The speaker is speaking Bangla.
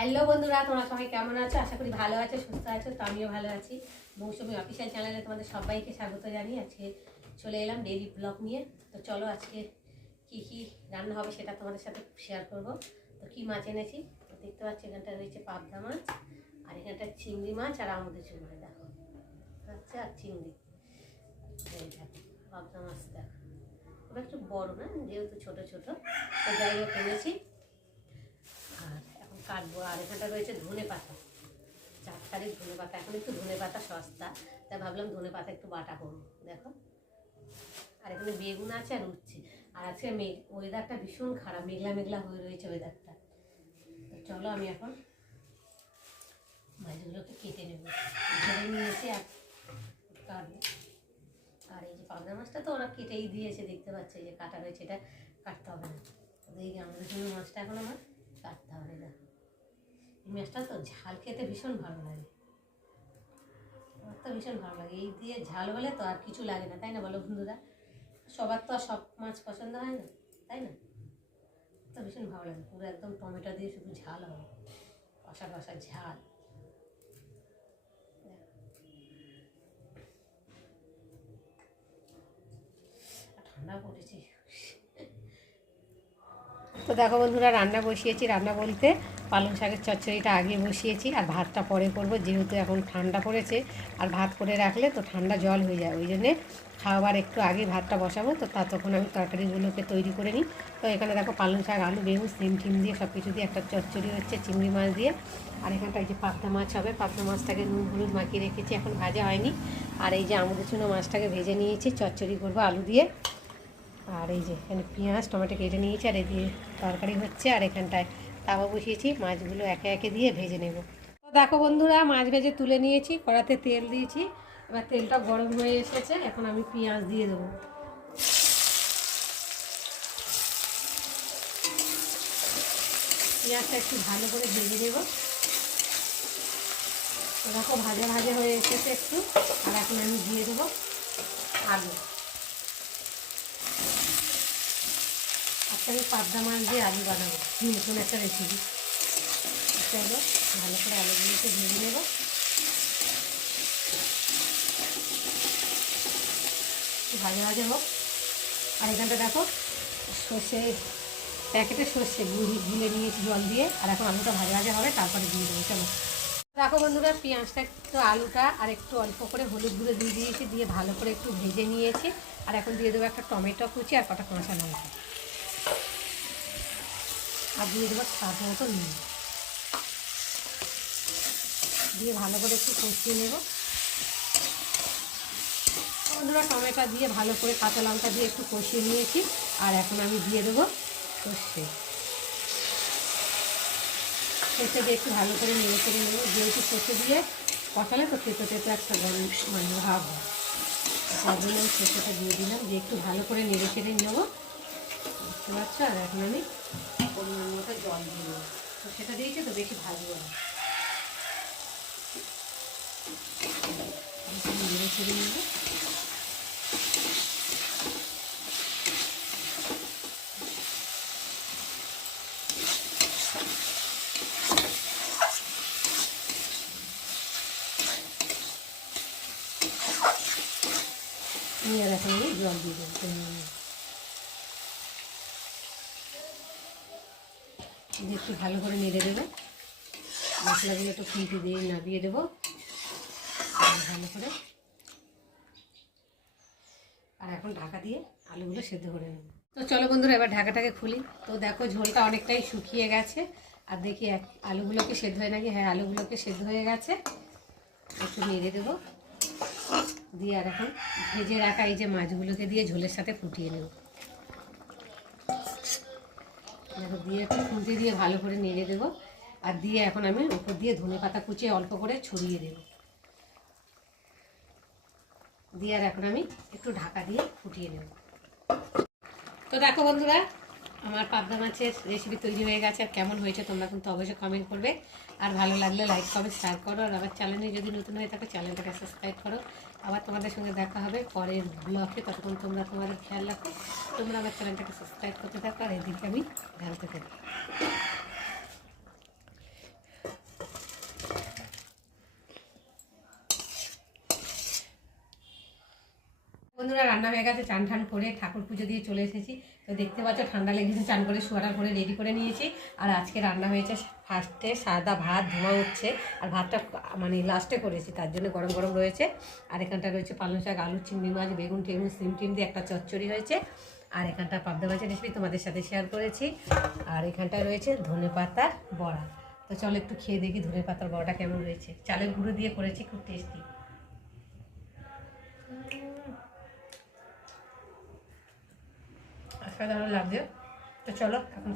হ্যালো বন্ধুরা, তোমরা সবাই কেমন আছো? আশা করি ভালো আছো, সুস্থ আছো। তো আমিও ভালো আছি। মৌসুমী অফিসিয়াল চ্যানেলে তোমাদের সবাইকে স্বাগত জানিয়ে আজকে চলে এলাম ডেইলি ব্লগ নিয়ে। তো চলো আজকে কি কি রান্না হবে সেটা তোমাদের সাথে শেয়ার করব। তো কি মাছ এনেছি তো দেখতে পাচ্ছি, এখানটা রয়েছে পাবদা মাছ, আর এখানটা চিংড়ি মাছ আর আমাদের চুল দেখো আচ্ছা, আর চিংড়ি। পাবদা মাছ দেখো, ওটা একটু বড় না, যেহেতু ছোট ছোট। তো যাই হোক এনেছি আর এখন কাটবো। আর এখানটা রয়েছে ধনে পাতা, 4 তারিখ ধনে পাতা। এখন একটু ধনে পাতা সস্তা, তাই ভাবলাম ধনে পাতা একটু বাটা করবো। দেখো, আর এখানে বেগুন আছে আর উচ্ছে। আর আজকে ওয়েদারটা ভীষণ খারাপ, মেঘলা মেঘলা হয়ে রয়েছে ওয়েদারটা। তো চলো আমি এখন মাছগুলোকে কেটে নেব, ধরে নিয়েছি আর কাটবো। আর এই যে পাবদা মাছটা তো ওরা কেটেই দিয়েছে, দেখতে পাচ্ছে যে কাটা রয়েছে, এটা কাটতে হবে না। এই যে আমাদের জন্য মাছটা এখন আমার কাটতে হবে না। এই মাছটা তো ঝাল খেতে ভীষণ ভালো লাগে, আমার তো ভীষণ ভালো লাগে। এই দিয়ে ঝাল হলে তো আর কিছু লাগে না, তাই না বলো বন্ধুরা? সবার তো আর সব মাছ পছন্দ হয় না, তাই না? তো ভীষণ ভালো লাগে, পুরো একদম টমেটো দিয়ে শুধু ঝাল হবে, কষা কষা ঝাল। ঠান্ডা পড়েছে। তো দেখো বন্ধুরা, রান্না বসিয়েছি। রান্না বলতে পালং শাকের চচ্চড়িটা আগে বসিয়েছি, আর ভাতটা পরে করব, যেহেতু এখন ঠান্ডা পড়েছে। আর ভাত করে রাখলে তো ঠান্ডা জল হয়ে যায়, ওই জন্যে খাওয়ার একটু আগে ভাতটা বসাবো। তো ততক্ষণ আমি তরকারিগুলোকে তৈরি করে নিই। তো এখানে দেখো পালং শাক, আলু, বেগুন, সিম টিম দিয়ে সব কিছু দিয়ে একটা চচ্চড়ি হচ্ছে চিংড়ি মাছ দিয়ে। আর এখানটা এই যে পাবদা মাছ হবে, পাবদা মাছটাকে নুন হলুদ মাখিয়ে রেখেছি, এখন ভাজা হয়নি। আর এই যে আমাদের জন্য মাছটাকে ভেজে নিয়েছি, চচ্চড়ি করবো আলু দিয়ে। আর এই যে এখানে পেঁয়াজ টমেটো কেটে নিয়েছি, আর এই দিয়ে তরকারি হচ্ছে। আর এখানটায় তাওয়া বসিয়েছি, মাছগুলো একে একে দিয়ে ভেজে নেব। তো দেখো বন্ধুরা, মাছ ভেজে তুলে নিয়েছি, কড়াতে তেল দিয়েছি। এবার তেলটা গরম হয়ে এসেছে, এখন আমি পেঁয়াজ দিয়ে দেবো। পেঁয়াজটা একটু ভালো করে ভেজে নেব। দেখো ভাজা ভাজা হয়ে এসেছে একটু। আর এখন আমি দিয়ে দেবো আলু। আজকে আমি পাবদা মাছ দিয়ে আলু বানাবো, নতুন একটা রেসিপি। চলো ভালো করে আলুগুলোকে ভেজে নেব, ভাজা ভাজা হোক। আর এখানটা দেখো সর্ষে, প্যাকেটের সর্ষে গুলে নিয়েছি জল দিয়ে। আর এখন আলুটা ভাজা ভাজা হবে, তারপরে দিয়ে দেবো। চলো দেখো বন্ধুরা, পেঁয়াজটা একটু আলুটা আর একটু অল্প করে হলুদ গুঁড়ো দিয়ে দিয়েছি, দিয়ে ভালো করে একটু ভেজে নিয়েছি। আর এখন দিয়ে দেবো একটা টমেটো কুচি আর কটা কাঁচা লঙ্কা, আর দিয়ে দেবো স্বাদ মতো নুন, দিয়ে ভালো করে একটু কষিয়ে নেব। বন্ধুরা, টমেটো দিয়ে ভালো করে কাঁচা লঙ্কা দিয়ে একটু কষিয়ে নিয়েছি। আর এখন আমি দিয়ে দেবো সর্ষে দিয়ে একটু ভালো করে নেড়ে চেড়ে নেবো, যেহেতু সর্ষে দিয়ে কষালে তো তেতো তেতো একটা গন্ধ ভাব হয়, তার জন্য আমি সর্ষেটা দিয়ে দিলাম, দিয়ে একটু ভালো করে নেড়ে চেড়ে নেবো, বুঝতে পারছো? আর এখন আমি পরিমাণ মতো জল দিয়ে নেবো, সর্ষেটা দিয়েছি তো বেশি ভাজবো না, নেড়ে চেড়ে নেবো। নিয়ে এখন আমি জল দিয়ে দেবো, একটু ভালো করে নেড়ে দেবো। মশলাগুলো একটু খুঁটি দিয়ে নাবিয়ে দেবো ভালো করে। আর এখন ঢাকা দিয়ে আলুগুলো সেদ্ধ করে নেব। তো চলো বন্ধুরা, এবার ঢাকাটাকে খুলি। তো দেখো ঝোলটা অনেকটাই শুকিয়ে গেছে। আর দেখি আলুগুলোকে সেদ্ধ হয়ে নাকি, হ্যাঁ আলুগুলোকে সেদ্ধ হয়ে গেছে। একটু নেড়ে দেবো, দিয়ে আর এখন ভেজে রাখা এই যে মাছগুলোকে দিয়ে ঝোলের সাথে ফুটিয়ে নেব। দেখো দিয়ে একটু খুন্তি দিয়ে ভালো করে নেড়ে দেবো। আর দিয়ে এখন আমি উপর দিয়ে ধনে পাতা কুচিয়ে অল্প করে ছড়িয়ে দেবো, দিয়ে আর এখন আমি একটু ঢাকা দিয়ে ফুটিয়ে নেব। তো দেখো বন্ধুরা, আমার পাবদা মাছের রেসিপি তৈরি হয়ে গেছে। আর কেমন হয়েছে তোমরা কিন্তু অবশ্যই কমেন্ট করবে। আর ভালো লাগলে লাইক কমেন্ট শেয়ার করো। আর আমার চ্যানেলে যদি নতুন হয়ে থাকে চ্যানেলটাকে সাবস্ক্রাইব করো। আবার তোমাদের সঙ্গে দেখা হবে পরের ব্লগে, ততক্ষণ তোমরা তোমাদের খেয়াল রাখো। তোমরা আমার চ্যানেলটাকে সাবস্ক্রাইব করতে থাকো, আর এদিকে আমি ঢালতে থাকি। বন্ধুরা রান্না হয়ে গেছে, চান ঠান করে ঠাকুর পুজো দিয়ে চলে এসেছি। তো দেখতে পাচ্ছ ঠান্ডা লেগেছে, চান করে সোয়াটার করে রেডি করে নিয়েছি। আর আজকে রান্না হয়েছে ফার্স্টে সাদা ভাত, ধোঁয়া উঠছে। আর ভাতটা মানে লাস্টে করেছি, তার জন্য গরম গরম রয়েছে। আর এখানটা রয়েছে পালং শাক, আলু, চিংড়ি মাছ, বেগুন টেগুন, সিম টিম দিয়ে একটা চচ্চড়ি হয়েছে। আর এখানটা পাবদা মাছের রেসিপি তোমাদের সাথে শেয়ার করেছি। আর এখানটা রয়েছে ধনে পাতার বড়া। তো চলো একটু খেয়ে দেখি ধনে পাতার বড়াটা কেমন হয়েছে। চালের গুঁড়ো দিয়ে করেছি, খুব টেস্টি। অসাধারণ লাগছে। তো চলো এখন